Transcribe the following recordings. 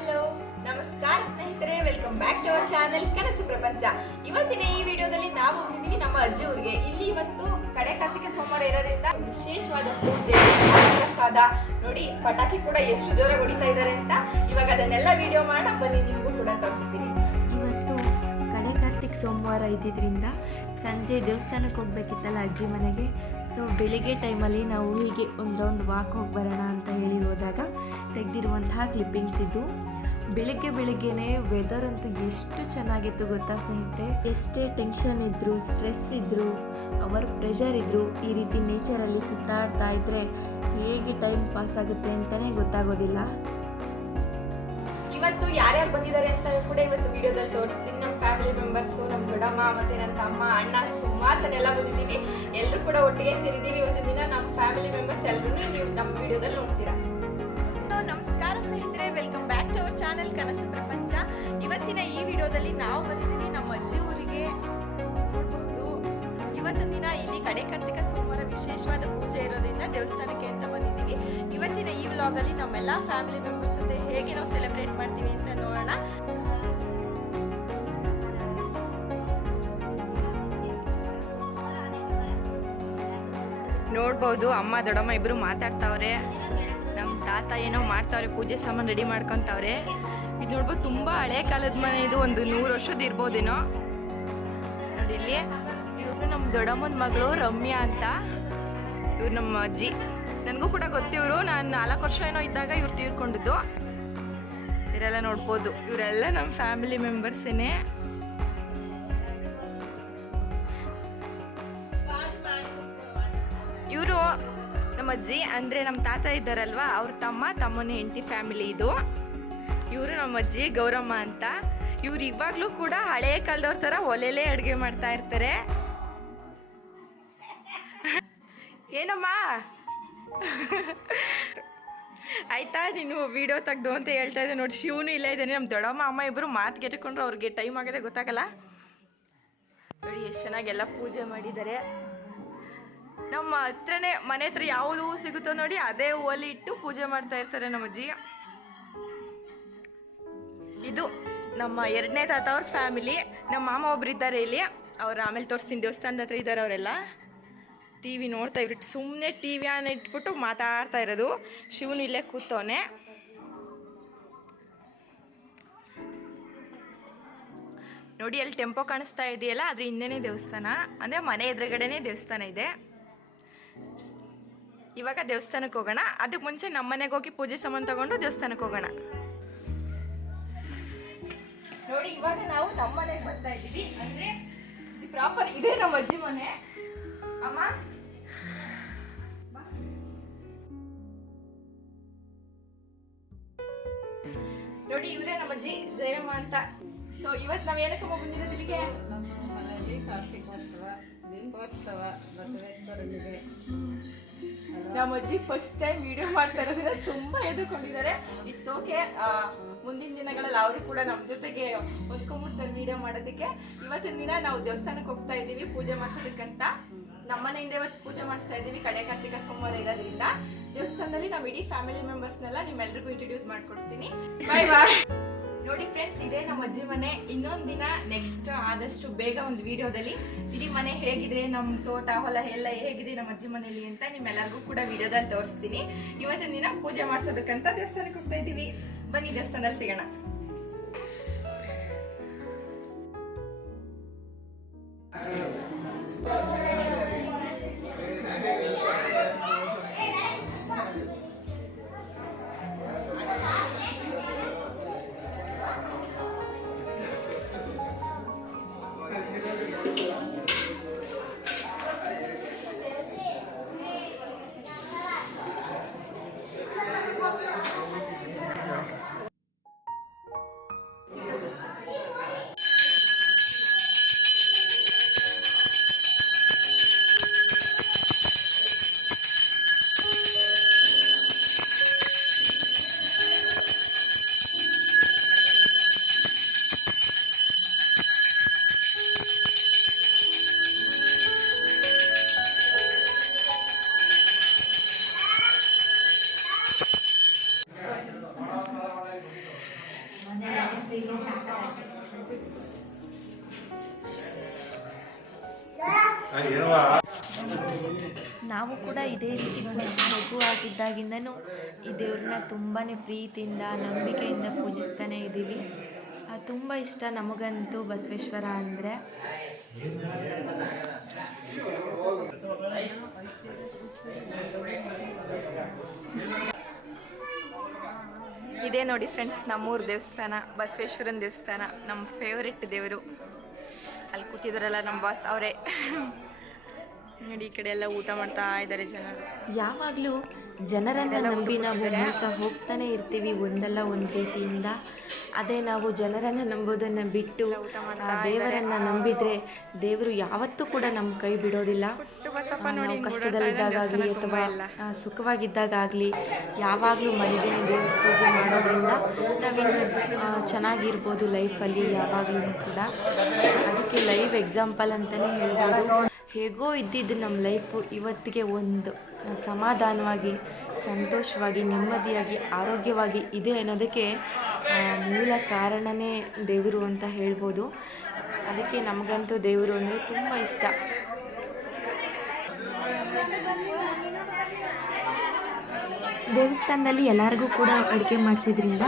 Hello ನಮಸ್ಕಾರ ಸ್ನೇಹಿತರೆ, welcome back to our channel Kanasu Prapancha. ಇವತ್ತಿನ ಈ ವಿಡಿಯೋದಲ್ಲಿ ನಾವು ಹೋಗಿದ್ದೀವಿ ನಮ್ಮ ಅಜ್ಜಿ ಊರಿಗೆ. ಇಲ್ಲಿ ಇವತ್ತು ಕಡೆ ಕಾರ್ತಿಕ ಸೋಮವಾರ ಇರೋದ್ರಿಂದ ವಿಶೇಷವಾದ ಪೂಜೆ, ಪ್ರಸಾದ ನೋಡಿ, ಪಟಾಕಿ ಕೂಡ ಎಷ್ಟು ಜೋರಾಗಿ ಹೊಡಿತಾ ಇದ್ದಾರೆ ಅಂತ ಇವಾಗ ಅದನ್ನೆಲ್ಲ ವಿಡಿಯೋ ಮಾಡೋಣ ಬನ್ನಿ, ನಿಮಗೂ ಕೂಡ ತೋರಿಸ್ತೀನಿ. ಇವತ್ತು ಕಡೆ ಕಾರ್ತಿಕ್ ಸೋಮವಾರ ಇದ್ದಿದ್ದರಿಂದ ಸಂಜೆ ದೇವಸ್ಥಾನಕ್ಕೆ ಹೋಗ್ಬೇಕಿತ್ತಲ್ಲ ಅಜ್ಜಿ ಮನೆಗೆ. ಸೊ ಬೆಳಿಗ್ಗೆ ಟೈಮಲ್ಲಿ ನಾವು ಹೀಗೆ ಒಂದು ರೌಂಡ್ ವಾಕ್ ಹೋಗಿ ಬರೋಣ ಅಂತ ಹೇಳಿ ಹೋದಾಗ ತೆಗೆದಿರುವಂತಹ ಕ್ಲಿಪ್ಪಿಂಗ್ಸ್ ಇದು. ಬೆಳಿಗ್ಗೆನೇ ವೆದರ್ ಅಂತೂ ಎಷ್ಟು ಚೆನ್ನಾಗಿತ್ತು ಗೊತ್ತಾ ಸ್ನೇಹಿತರೆ. ಎಷ್ಟೇ ಟೆನ್ಷನ್ ಇದ್ದರೂ, ಸ್ಟ್ರೆಸ್ ಇದ್ದರೂ, ವರ್ಕ್ ಪ್ರೆಷರ್ ಇದ್ದರೂ, ಈ ರೀತಿ ನೇಚರಲ್ಲಿ ಸುತ್ತಾಡ್ತಾ ಇದ್ದರೆ ಹೇಗೆ ಟೈಮ್ ಪಾಸ್ ಆಗುತ್ತೆ ಅಂತಲೇ ಗೊತ್ತಾಗೋದಿಲ್ಲ. ಇವತ್ತು ಯಾರ್ಯಾರು ಬಂದಿದ್ದಾರೆ ಅಂತ ಕೂಡ ಇವತ್ತು ವಿಡಿಯೋದಲ್ಲಿ ತೋರಿಸ್ತೀನಿ. ನಮ್ಮ ಫ್ಯಾಮಿಲಿ ಮೆಂಬರ್ಸು, ನಮ್ಮ ದೊಡ್ಡಮ್ಮ ಮತ್ತು ನನ್ನ ತಮ್ಮ, ಅಣ್ಣ, ಸುಮಾರು ಜನ ಎಲ್ಲ ಬಂದಿದ್ದೀವಿ. ಎಲ್ಲರೂ ಕೂಡ ಒಟ್ಟಿಗೆ ಸೇರಿದ್ದೀವಿ. ಇವತ್ತಿನ ದಿನ ನಮ್ಮ ಫ್ಯಾಮಿಲಿ ಮೆಂಬರ್ಸ್ ಎಲ್ಲರೂ ನೀವು ನಮ್ಮ ವಿಡಿಯೋದಲ್ಲಿ ನೋಡ್ತೀರಾ. ನಮಸ್ಕಾರ ಸ್ನೇಹಿತರೆ, welcome back to our channel Kanasu Prapancha. ಇವತ್ತಿನ ಈ ವಿಡಿಯೋದಲ್ಲಿ ನಾವು ಬಂದಿದ್ದೀವಿ ನಮ್ಮ ಅಜ್ಜಿ ಊರಿಗೆ. ಇವತ್ತಿನ ದಿನ ಇಲ್ಲಿ ಕಡೆ ಕಾರ್ತಿಕ ಸೋಮವಾರ ವಿಶೇಷವಾದ ಪೂಜೆ ಇರೋದ್ರಿಂದ ದೇವಸ್ಥಾನಕ್ಕೆ ಅಂತ ಬಂದಿದ್ದೀವಿ. ಇವತ್ತಿನ ಈ ವ್ಲಾಗಲ್ಲಿ ನಮ್ಮೆಲ್ಲ ಫ್ಯಾಮಿಲಿ ಮೆಂಬರ್ಸ್ ಜೊತೆ ಹೇಗೆ ನಾವು ಸೆಲೆಬ್ರೇಟ್ ಮಾಡ್ತೀವಿ ಅಂತ ನೋಡೋಣ. ನೋಡ್ಬೋದು, ಅಮ್ಮ ದೊಡ್ಡಮ್ಮ ಇಬ್ರು ಮಾತಾಡ್ತಾವ್ರೆ. ನಮ್ಮ ತಾತ ಏನೋ ಮಾಡ್ತಾವ್ರೆ, ಪೂಜೆ ಸಾಮಾನು ರೆಡಿ ಮಾಡ್ಕೊತಾವ್ರೆ. ಇದು ನೋಡ್ಬೋದು, ತುಂಬ ಹಳೆ ಕಾಲದ ಮನೆ ಇದು, ಒಂದು 100 ವರ್ಷದ ಇರ್ಬೋದೇನೋ. ನೋಡಿ ಇಲ್ಲಿ ಇವರು ನಮ್ಮ ದೊಡ್ಡಮ್ಮನ ಮಗಳು ರಮ್ಯಾ ಅಂತ. ಇವ್ರು ನಮ್ಮ ಅಜ್ಜಿ, ನನಗೂ ಕೂಡ ಗೊತ್ತಿವರು. ನಾನು 4 ವರ್ಷ ಏನೋ ಇದ್ದಾಗ ಇವ್ರು ತೀರ್ಕೊಂಡಿದ್ದು. ಇವರೆಲ್ಲ ನೋಡ್ಬೋದು, ಇವರೆಲ್ಲ ನಮ್ಮ ಫ್ಯಾಮಿಲಿ ಮೆಂಬರ್ಸೇನೆ. ಇವರು ನಮ್ಮ ಅಜ್ಜಿ ಅಂದರೆ ನಮ್ಮ ತಾತ ಇದ್ದಾರಲ್ವ, ಅವ್ರ ತಮ್ಮನ ಹೆಂಡತಿ ಫ್ಯಾಮಿಲಿ ಇದು. ಇವರು ನಮ್ಮ ಅಜ್ಜಿ ಗೌರಮ್ಮ ಅಂತ. ಇವ್ರು ಇವಾಗಲೂ ಕೂಡ ಹಳೆ ಕಾಲದವ್ರ ಥರ ಒಲೆಲೇ ಅಡುಗೆ ಮಾಡ್ತಾ ಇರ್ತಾರೆ. ಏನಮ್ಮ ಆಯ್ತಾ, ನೀನು ವಿಡಿಯೋ ತೆಗ್ದು ಅಂತ ಹೇಳ್ತಾ ಇದ್ದೆ ನೋಡಿ. ಶಿವನು ಇಲ್ಲ ಇದ್ದಾನೆ. ನಮ್ಮ ದೊಡ್ಡಮ್ಮ ಅಮ್ಮ ಇಬ್ಬರು ಮಾತು ಗೆಟ್ಕೊಂಡ್ರು, ಅವ್ರಿಗೆ ಟೈಮ್ ಆಗಿದೆ ಗೊತ್ತಾಗಲ್ಲ. ನೋಡಿ ಎಷ್ಟು ಚೆನ್ನಾಗೆಲ್ಲ ಪೂಜೆ ಮಾಡಿದ್ದಾರೆ. ನಮ್ಮ ಹತ್ರನೇ ಮನೆ ಹತ್ರ ಯಾವುದು ಹೂ ಸಿಗುತ್ತೋ ನೋಡಿ, ಅದೇ ಹೂವಲ್ಲಿ ಇಟ್ಟು ಪೂಜೆ ಮಾಡ್ತಾ ಇರ್ತಾರೆ ನಮ್ಮ ಅಜ್ಜಿ. ಇದು ನಮ್ಮ 2ನೇ ತಾತ ಅವ್ರ ಫ್ಯಾಮಿಲಿ. ನಮ್ಮ ಮಾಮ ಒಬ್ರು ಇದ್ದಾರೆ ಇಲ್ಲಿ, ಅವ್ರು ಆಮೇಲೆ ತೋರಿಸ್ತೀನಿ. ದೇವಸ್ಥಾನದ ಹತ್ರ ಇದ್ದಾರೆ ಅವರೆಲ್ಲ. ಟಿ ವಿ ನೋಡ್ತಾ ಇವ್ರು, ಸುಮ್ಮನೆ ಟಿ ವಿ ಆನ್ ಇಟ್ಬಿಟ್ಟು ಮಾತಾಡ್ತಾ ಇರೋದು. ಶಿವನು ಇಲ್ಲೇ ಕೂತವನೆ. ನೋಡಿ ಅಲ್ಲಿ ಟೆಂಪೋ ಕಾಣಿಸ್ತಾ ಇದೆಯಲ್ಲ, ಅದ್ರ ಹಿಂದೆನೇ ದೇವಸ್ಥಾನ, ಅಂದರೆ ಮನೆ ಎದುರುಗಡೆನೇ ದೇವಸ್ಥಾನ ಇದೆ. ಇವಾಗ ದೇವಸ್ಥಾನಕ್ಕೆ ಹೋಗೋಣ. ಅದಕ್ಕೆ ಮುಂಚೆ ನಮ್ಮ ಮನೆಗೆ ಹೋಗಿ ಪೂಜೆ ಸಾಮಾನು ತಗೊಂಡು ದೇವಸ್ಥಾನಕ್ಕೆ ಹೋಗೋಣ. ನೋಡಿ ಇವಾಗ ನಾವು ನಮ್ಮ ಮನೆಗೆ ಬರ್ತಾ ಇದ್ದೀವಿ. ಅಂದರೆ ಪ್ರಾಪರ್ ಇದೆ ನಮ್ಮ ಅಜ್ಜಿ ಮನೆ. ಅಮ್ಮ ನೋಡಿ, ಇವರೇ ನಮ್ಮ ಅಜ್ಜಿ ಜಯಮ್ಮ ಅಂತ. ಸೊ ಇವತ್ತು ನಾವು ಏನಕ್ಕಮ್ಮ ಬಂದಿರೋದು ಇಲ್ಲಿಗೆ? ಕಾರ್ತಿಕೋತ್ಸವ, ದೀಪೋತ್ಸವ, ಬಸವೇಶ್ವರನಿಗೆ. ನಮ್ಮ ಅಜ್ಜಿ ಫಸ್ಟ್ ಟೈಮ್ ವಿಡಿಯೋ ಮಾಡ್ತಾ ಇರೋದ್ರಿಂದ ತುಂಬಾ ಎದುರ್ಕೊಂಡಿದ್ದಾರೆ. ಇಟ್ಸ್ ಓಕೆ, ಮುಂದಿನ ದಿನಗಳಲ್ಲಿ ಅವರು ಕೂಡ ನಮ್ಮ ಜೊತೆಗೆ ಹೊಂದ್ಕೊಂಡ್ಬಿಡ್ತಾರೆ ವಿಡಿಯೋ ಮಾಡೋದಕ್ಕೆ. ಇವತ್ತಿನ ದಿನ ನಾವು ದೇವಸ್ಥಾನಕ್ಕೆ ಹೋಗ್ತಾ ಇದ್ದೀವಿ ಪೂಜೆ ಮಾಡ್ಸೋದಕ್ಕಂತ. ನಮ್ಮನೆಯಿಂದ ಇವತ್ತು ಪೂಜೆ ಮಾಡಿಸ್ತಾ ಇದ್ದೀವಿ. ಕಡೆ ಕಾರ್ತಿಕ ಸೋಮವಾರ ಇರೋದ್ರಿಂದ ದೇವಸ್ಥಾನದಲ್ಲಿ ನಾವು ಇಡೀ ಫ್ಯಾಮಿಲಿ ಮೆಂಬರ್ಸ್ನೆಲ್ಲ ನಿಮ್ಮೆಲ್ರಿಗೂ ಇಂಟ್ರೊಡ್ಯೂಸ್ ಮಾಡ್ಕೊಡ್ತೀನಿ. ಬಾಯ್ ಬಾಯ್. ನೋಡಿ ಫ್ರೆಂಡ್ಸ್, ಇದೇ ನಮ್ಮ ಅಜ್ಜಿ ಮನೆ. ಇನ್ನೊಂದು ದಿನ ನೆಕ್ಸ್ಟ್ ಆದಷ್ಟು ಬೇಗ ಒಂದು ವಿಡಿಯೋದಲ್ಲಿ ಇಡೀ ಮನೆ ಹೇಗಿದೆ, ನಮ್ಮ ತೋಟ ಹೊಲ ಎಲ್ಲ ಹೇಗಿದೆ ನಮ್ಮ ಅಜ್ಜಿ ಮನೆಯಲ್ಲಿ ಅಂತ ನಿಮ್ಮೆಲ್ಲರಿಗೂ ಕೂಡ ವಿಡಿಯೋದಲ್ಲಿ ತೋರಿಸ್ತೀನಿ. ಇವತ್ತಿನ ದಿನ ಪೂಜೆ ಮಾಡ್ಸೋದಕ್ಕಂತ ದೇವಸ್ಥಾನಕ್ಕೆ ಹೋಗ್ತಾ ಇದ್ದೀವಿ. ಬನ್ನಿ ದೇವಸ್ಥಾನದಲ್ಲಿ ಸಿಗೋಣ. ನಾವು ಕೂಡ ಇದೇ ರೀತಿ ಮಗು ಆಗಿದ್ದಾಗಿಂದನೂ ಈ ದೇವ್ರನ್ನ ತುಂಬಾ ಪ್ರೀತಿಯಿಂದ ನಂಬಿಕೆಯಿಂದ ಪೂಜಿಸ್ತಾನೆ ಇದ್ದೀವಿ. ತುಂಬ ಇಷ್ಟ ನಮಗಂತೂ ಬಸವೇಶ್ವರ ಅಂದರೆ. ಇದೇ ನೋಡಿ ಫ್ರೆಂಡ್ಸ್ ನಮ್ಮೂರು ದೇವಸ್ಥಾನ, ಬಸವೇಶ್ವರನ ದೇವಸ್ಥಾನ, ನಮ್ಮ ಫೇವ್ರೆಟ್ ದೇವರು. ಅಲ್ಲಿ ಕೂತಿದಾರಲ್ಲ ನಮ್ಮ ಬಾಸ್ ಅವರೇ. ನೋಡಿ ಈ ಕಡೆ ಎಲ್ಲ ಊಟ ಮಾಡ್ತಾ ಇದ್ದಾರೆ ಜನರು. ಯಾವಾಗಲೂ ಜನರನ್ನು ನಂಬಿ ನಾವು ಮೋಸ ಹೋಗ್ತಾನೆ ಇರ್ತೀವಿ ಒಂದಲ್ಲ ಒಂದು ರೀತಿಯಿಂದ. ಅದೇ ನಾವು ಜನರನ್ನು ನಂಬೋದನ್ನು ಬಿಟ್ಟು ದೇವರನ್ನು ನಂಬಿದರೆ ದೇವರು ಯಾವತ್ತೂ ಕೂಡ ನಮ್ಮ ಕೈ ಬಿಡೋದಿಲ್ಲ. ನಾವು ಕಷ್ಟದಲ್ಲಿದ್ದಾಗಲಿ ಅಥವಾ ಸುಖವಾಗಿದ್ದಾಗಲಿ ಯಾವಾಗಲೂ ಮನೆದೇನೆ ದೇವ್ರ ಪೂಜೆ ಮಾಡೋದ್ರಿಂದ ನಾವಿನ್ನು ಚೆನ್ನಾಗಿರ್ಬೋದು ಲೈಫಲ್ಲಿ ಯಾವಾಗಲೂ ಕೂಡ. ಅದಕ್ಕೆ ಲೈವ್ ಎಕ್ಸಾಂಪಲ್ ಅಂತಲೇ ಹೇಳ್ಬೋದು. ಹೇಗೋ ಇದ್ದಿದ್ದು ನಮ್ಮ ಲೈಫು ಇವತ್ತಿಗೆ ಒಂದು ಸಮಾಧಾನವಾಗಿ, ಸಂತೋಷವಾಗಿ, ನೆಮ್ಮದಿಯಾಗಿ, ಆರೋಗ್ಯವಾಗಿ ಇದೆ ಅನ್ನೋದಕ್ಕೆ ಮೂಲ ಕಾರಣನೇ ದೇವರು ಅಂತ ಹೇಳ್ಬೋದು. ಅದಕ್ಕೆ ನಮಗಂತೂ ದೇವರು ಅಂದರೆ ತುಂಬ ಇಷ್ಟ. ದೇವಸ್ಥಾನದಲ್ಲಿ ಎಲ್ಲರಿಗೂ ಕೂಡ ಅಡುಗೆ ಮಾಡಿಸಿದ್ರಿಂದ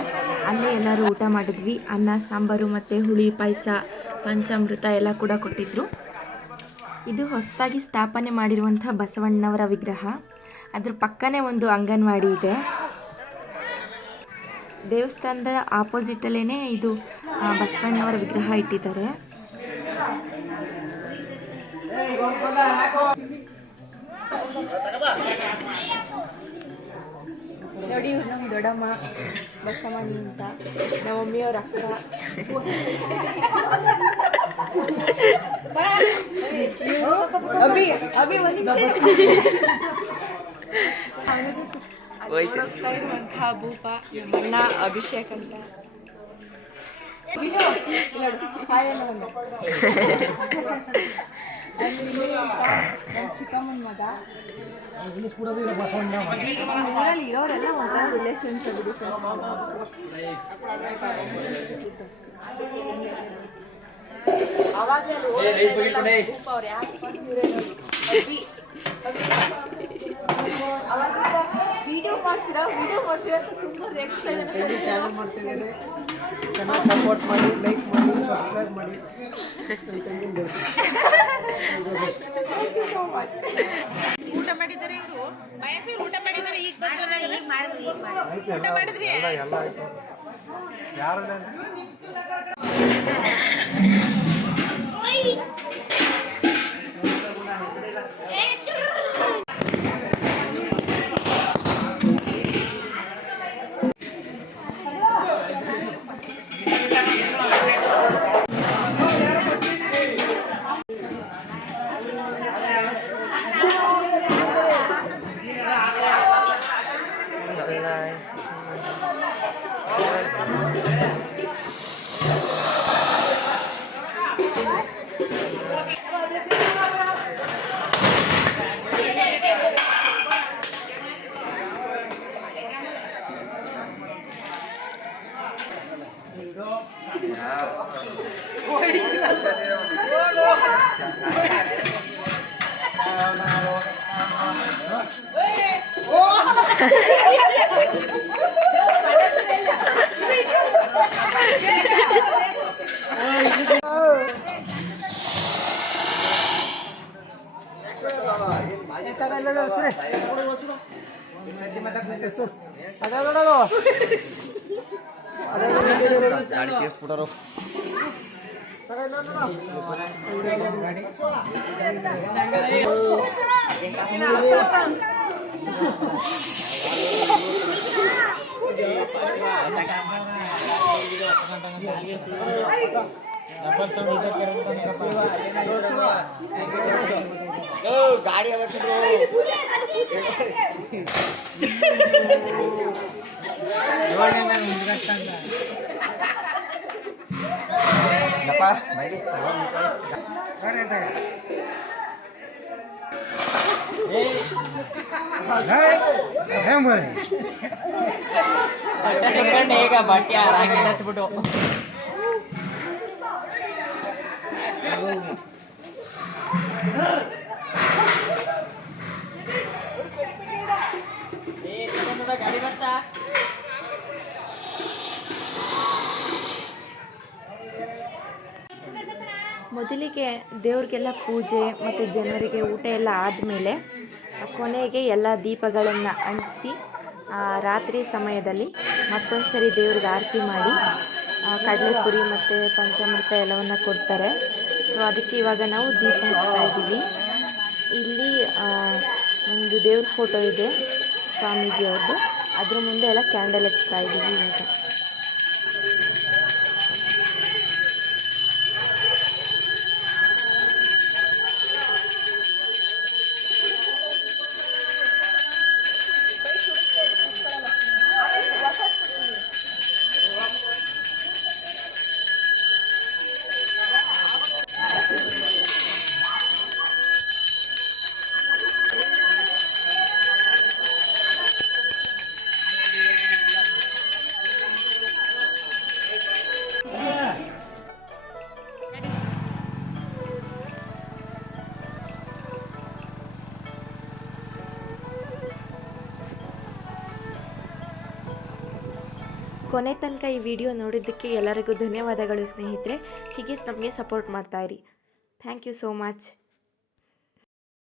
ಅಲ್ಲೇ ಎಲ್ಲರೂ ಊಟ ಮಾಡಿದ್ವಿ. ಅನ್ನ, ಸಾಂಬಾರು ಮತ್ತು ಹುಳಿ, ಪಾಯಸ, ಪಂಚಾಮೃತ ಎಲ್ಲ ಕೂಡ ಕೊಟ್ಟಿದ್ದರು. ಇದು ಹೊಸದಾಗಿ ಸ್ಥಾಪನೆ ಮಾಡಿರುವಂಥ ಬಸವಣ್ಣನವರ ವಿಗ್ರಹ. ಅದ್ರ ಪಕ್ಕನೇ ಒಂದು ಅಂಗನವಾಡಿ ಇದೆ. ದೇವಸ್ಥಾನದ ಆಪೋಸಿಟಲ್ಲೇ ಇದು ಬಸವಣ್ಣನವರ ವಿಗ್ರಹ ಇಟ್ಟಿದ್ದಾರೆ. ನೋಡಿ ನಮ್ಮ ದೊಡ್ಡಮ್ಮ ಬಸವಣ್ಣ ಅಂತ, ನಮ್ಮ ಮಮ್ಮಿಯವ್ರ ಅಕ್ಕ. ಅಭಿ ಇರುವಂತಹ ಭೂಪ, ಅಣ್ಣ ಅಭಿಷೇಕ್ ಅಂತ. ನಮ್ಮ ಚಿಕ್ಕಮ್ಮನ ಮಗ. ಊರಲ್ಲಿ ಇರೋರೆಲ್ಲ ಒಂಥರ ರಿಲೇಷನ್ಸ್ ಬಿಡಿ. ಅವಾಗಲೇ ಅವ್ರು ಯಾಕೆ ವಿಡಿಯೋ ಮಾಡ್ತೀರಾ ಅಂತ ತುಂಬ ರೇಗಿಸ್ತಾ ಇದ್ದಾರೆ. ಚೆನ್ನಾಗಿ ಸಪೋರ್ಟ್ ಮಾಡಿ, ಲೈಕ್ ಮಾಡಿ, ಸಬ್ಸ್ಕ್ರೈಬ್ ಮಾಡಿ. ಊಟ ಮಾಡಿದ್ದಾರೆ ಇವರು, ಬಯಸಿ ಊಟ ಮಾಡಿದ್ದಾರೆ. ಈಗ ಊಟ ಮಾಡಿದ್ರಿ ಎಲ್ಲ ಆಯ್ತು. ಯಾರು ಗಾಡಿ ಕೇಸ್ಬಿಟ್ಟಾರು. ಗಾಡಿ ಈಗ ಬಟ್ಟೆ ಹತ್ಬಿಟ್ಟು ಇಲ್ಲಿಗೆ ದೇವ್ರಿಗೆಲ್ಲ ಪೂಜೆ ಮತ್ತು ಜನರಿಗೆ ಊಟ ಎಲ್ಲ ಆದಮೇಲೆ ಕೊನೆಗೆ ಎಲ್ಲ ದೀಪಗಳನ್ನು ಅಂಟಿಸಿ ರಾತ್ರಿ ಸಮಯದಲ್ಲಿ ಮತ್ತೊಂದು ಸರಿ ದೇವ್ರಿಗೆ ಆರತಿ ಮಾಡಿ ಕಡಲೆಪುರಿ ಮತ್ತು ಪಂಚಾಮೃತ ಎಲ್ಲವನ್ನು ಕೊಡ್ತಾರೆ. ಸೊ ಅದಕ್ಕೆ ಇವಾಗ ನಾವು ದೀಪ ಹಚ್ತಾ ಇದ್ದೀವಿ. ಇಲ್ಲಿ ಒಂದು ದೇವ್ರ ಫೋಟೋ ಇದೆ ಸ್ವಾಮೀಜಿ ಅವ್ರದ್ದು, ಅದ್ರ ಮುಂದೆ ಎಲ್ಲ ಕ್ಯಾಂಡಲ್ ಹಚ್ತಾ ಇದ್ದೀವಿ ಈಗ. ಕೊನೆ ತನಕ ಈ ವಿಡಿಯೋ ನೋಡಿದ್ದಕ್ಕೆ ಎಲ್ಲರಿಗೂ ಧನ್ಯವಾದಗಳು ಸ್ನೇಹಿತರೆ. ಹೀಗೆ ನಮಗೆ ಸಪೋರ್ಟ್ ಮಾಡ್ತಾಯಿರಿ. Thank you so much.